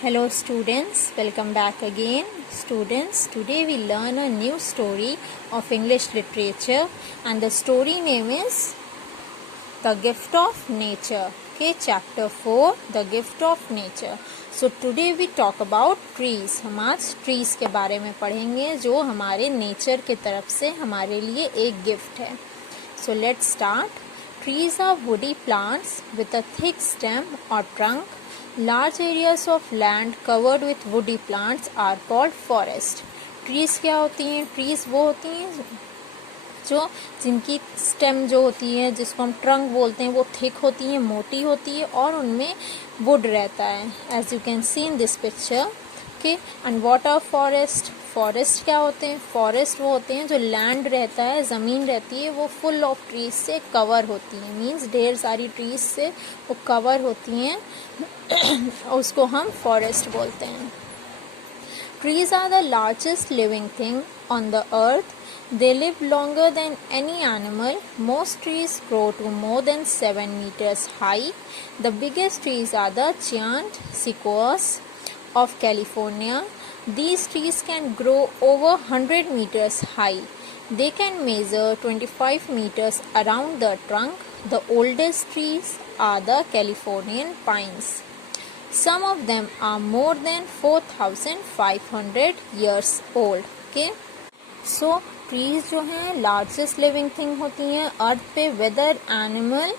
Hello students, welcome back again. Students, today we learn a new story of English literature and the story name is The Gift of Nature. Okay, chapter 4, The Gift of Nature. So today we talk about trees. हम आज trees के बारे में पढ़ेंगे जो हमारे nature के तरफ से हमारे लिए एक gift है. So let's start. Trees are woody plants with a thick stem or trunk. Large areas of land covered with woody plants are called forest. Trees क्या होती हैं? Trees वो होती हैं जो जिनकी स्टेम जो होती है, जिसको हम ट्रंक बोलते हैं, वो थिक होती है, मोटी होती है और उनमें वुड रहता है. As you can see in this picture. Okay, and what are forest? Forest क्या होते हैं? फॉरेस्ट वो होते हैं जो लैंड रहता है, ज़मीन रहती है, वो फुल ऑफ ट्रीज से कवर होती है. मीन्स ढेर सारी ट्रीज से वो कवर होती हैं. उसको हम फॉरेस्ट बोलते हैं. Trees are the largest living thing on the earth. They live longer than any animal. Most trees grow to more than 7 meters high. The biggest trees are the giant sequoias of California. These trees can grow over 100 meters high. They can measure 25 meters around the trunk. The oldest trees are the Californian pines. Some of them are more than 4,500 years old. Okay, so trees जो हैं largest living thing होती हैं अर्थ पे. whether animal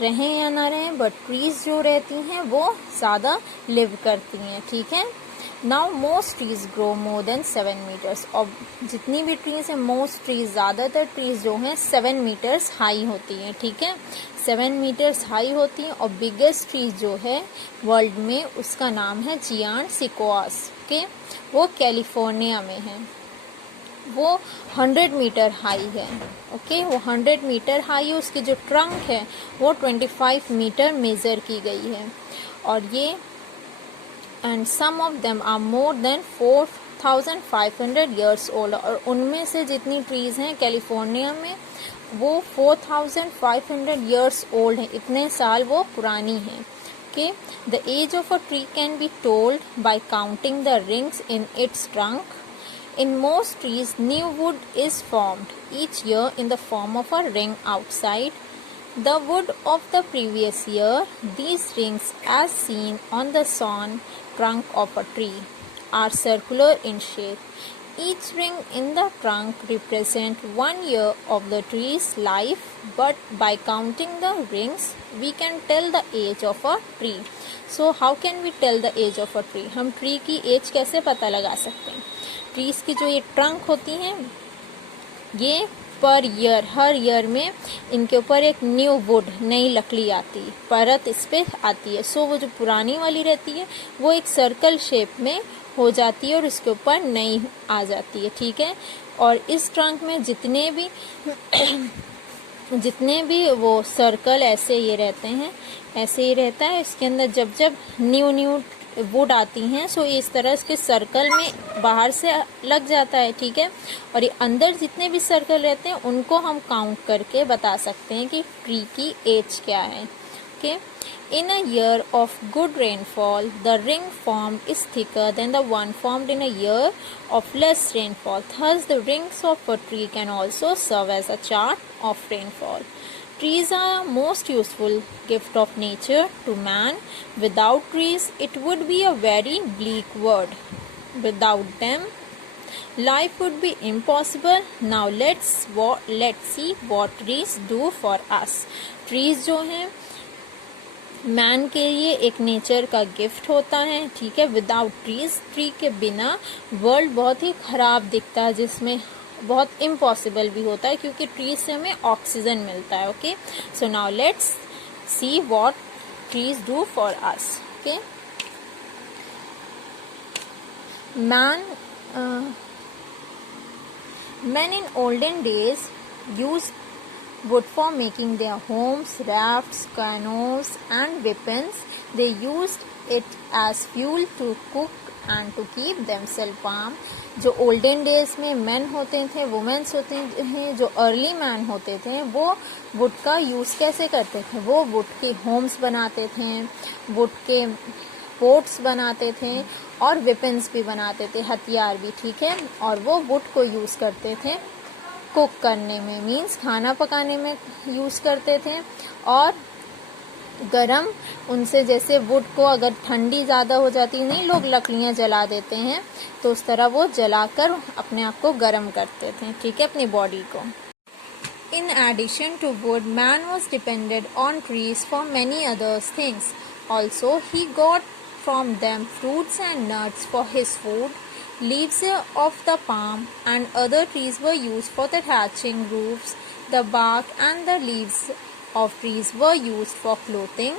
रहें या ना रहें, but trees जो रहती हैं वो ज़्यादा live करती हैं. ठीक है. Now most trees grow more than 7 meters. और जितनी भी trees हैं, most trees, ज़्यादातर trees जो हैं 7 meters high होती हैं. ठीक है, 7 meters high होती हैं. और biggest trees जो है वर्ल्ड में उसका नाम है जियांट सिकोआस. ओके, वो कैलिफोर्निया में है. वो 100 मीटर हाई है. ओके, वो 100 मीटर हाई है. उसकी जो ट्रंक है वो 25 मीटर मेजर की गई है. और ये and some of them are more than 4,500 years old. और उनमें से जितनी ट्रीज हैं कैलिफोर्निया में वो 4,500 years ओल्ड हैं. इतने साल वो पुरानी हैं. Okay, the age of a tree can be told by counting the rings in its trunk. In most trees, new wood is formed each year in the form of a ring outside the wood of the previous year. These rings, as seen on the sawn trunk of a tree, are circular in shape. Each ring in the trunk represents 1 year of the tree's life, but by counting the rings, we can tell the age of a tree. So, how can we tell the age of a tree? हम tree की as कैसे पता लगा सकते हैं? Trees की जो ये ट्रंक होती हैं ये पर ईयर, हर ईयर में इनके ऊपर एक न्यू वुड, नई लकड़ी आती है, परत इस पे आती है. सो वो जो पुरानी वाली रहती है वो एक सर्कल शेप में हो जाती है और इसके ऊपर नई आ जाती है. ठीक है. और इस ट्रंक में जितने भी वो सर्कल ऐसे ये रहते हैं, ऐसे ही रहता है. इसके अंदर जब जब न्यू वुड आती हैं सो इस तरह के सर्कल में बाहर से लग जाता है. ठीक है. और ये अंदर जितने भी सर्कल रहते हैं उनको हम काउंट करके बता सकते हैं कि ट्री की एज क्या है. Okay, in a year of good rainfall the ring formed is thicker than the one formed in a year of less rainfall. Thus the rings of a tree can also serve as a chart of rainfall. Trees are a most useful gift of nature to man. Without trees, it would be a very bleak world. Without them, life would be impossible. Now let's see what trees do for us. Trees जो हैं man के लिए एक nature का gift होता है. ठीक है. विदाउट ट्रीज, ट्री के बिना वर्ल्ड बहुत ही खराब दिखता है, जिसमें बहुत इम्पॉसिबल भी होता है क्योंकि ट्रीज से हमें ऑक्सीजन मिलता है. Okay, so now let's see what trees do for us. Okay, men in olden days used wood for making their homes, rafts, canoes and weapons. They used it as fuel to cook and to keep themselves warm. जो olden days में man होते थे, women's होते हैं, जो early man होते थे, वो वुड का यूज़ कैसे करते थे? वो वुड के होम्स बनाते थे, वुड के पोट्स बनाते थे और वेपन्स भी बनाते थे, हथियार भी, ठीक है। और वो वुड को यूज़ करते थे कुक करने में, मीन्स खाना पकाने में यूज़ करते थे। और गरम उनसे, जैसे वुड को अगर ठंडी ज़्यादा हो जाती, नहीं लोग लकड़ियाँ जला देते हैं, तो उस तरह वो जलाकर अपने आप को गर्म करते थे, ठीक है, अपनी बॉडी को। In addition to wood, man was dependent on trees for many other things. Also, he got from them fruits and nuts for his food. Leaves of the palm and other trees were used for the thatching roofs. The bark and the leaves of trees were used for clothing.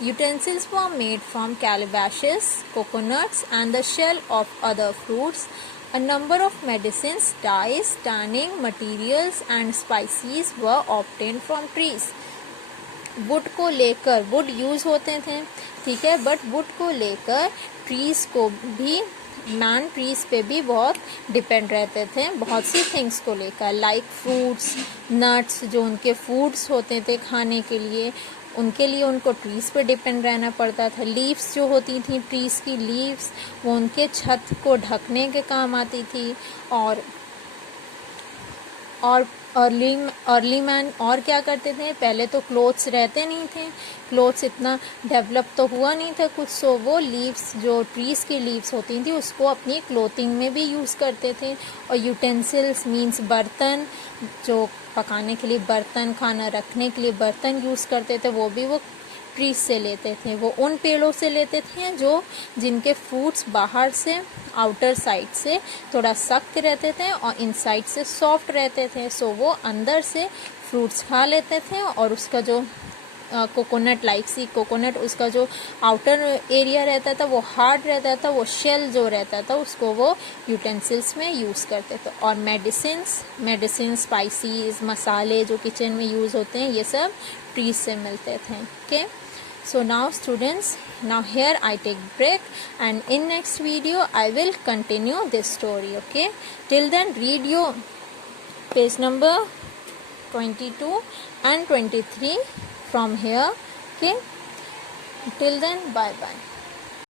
Utensils were made from calabashes, coconuts, and the shell of other fruits. A number of medicines, dyes, tanning materials and spices were obtained from trees. Would को लेकर, would use होते थे, ठीक है, but would को लेकर trees को भी, मैन ट्रीज़ पे भी बहुत डिपेंड रहते थे, बहुत सी थिंग्स को लेकर, लाइक फ्रूट्स, नट्स, जो उनके फूड्स होते थे खाने के लिए, उनके लिए उनको ट्रीज़ पे डिपेंड रहना पड़ता था। लीव्स जो होती थी, ट्रीज़ की लीव्स, वो उनके छत को ढकने के काम आती थी। और अर्ली मैन और क्या करते थे, पहले तो क्लोथ्स रहते नहीं थे, क्लोथ्स इतना डेवलप तो हुआ नहीं था कुछ, सो वो लीव्स, जो ट्रीज़ की लीव्स होती थी, उसको अपनी क्लोथिंग में भी यूज़ करते थे। और यूटेंसिल्स मीन्स बर्तन, जो पकाने के लिए बर्तन, खाना रखने के लिए बर्तन यूज़ करते थे, वो भी वो ट्रीज से लेते थे। वो उन पेड़ों से लेते थे जो जिनके फ्रूट्स बाहर से, आउटर साइड से थोड़ा सख्त रहते थे और इनसाइड से सॉफ्ट रहते थे। सो वो अंदर से फ्रूट्स खा लेते थे और उसका जो कोकोनट, लाइक सी कोकोनट, उसका जो आउटर एरिया रहता था वो हार्ड रहता था, वो शेल जो रहता था उसको वो यूटेंसिल्स में यूज़ करते थे। और मेडिसिन, स्पाइसीज, मसाले जो किचन में यूज़ होते हैं, ये सब ट्रीज से मिलते थे। Okay, so now students, now here I take break and in next video I will continue this story. Okay, till then read your page number 22 and 23 from here. Okay, till then, bye bye.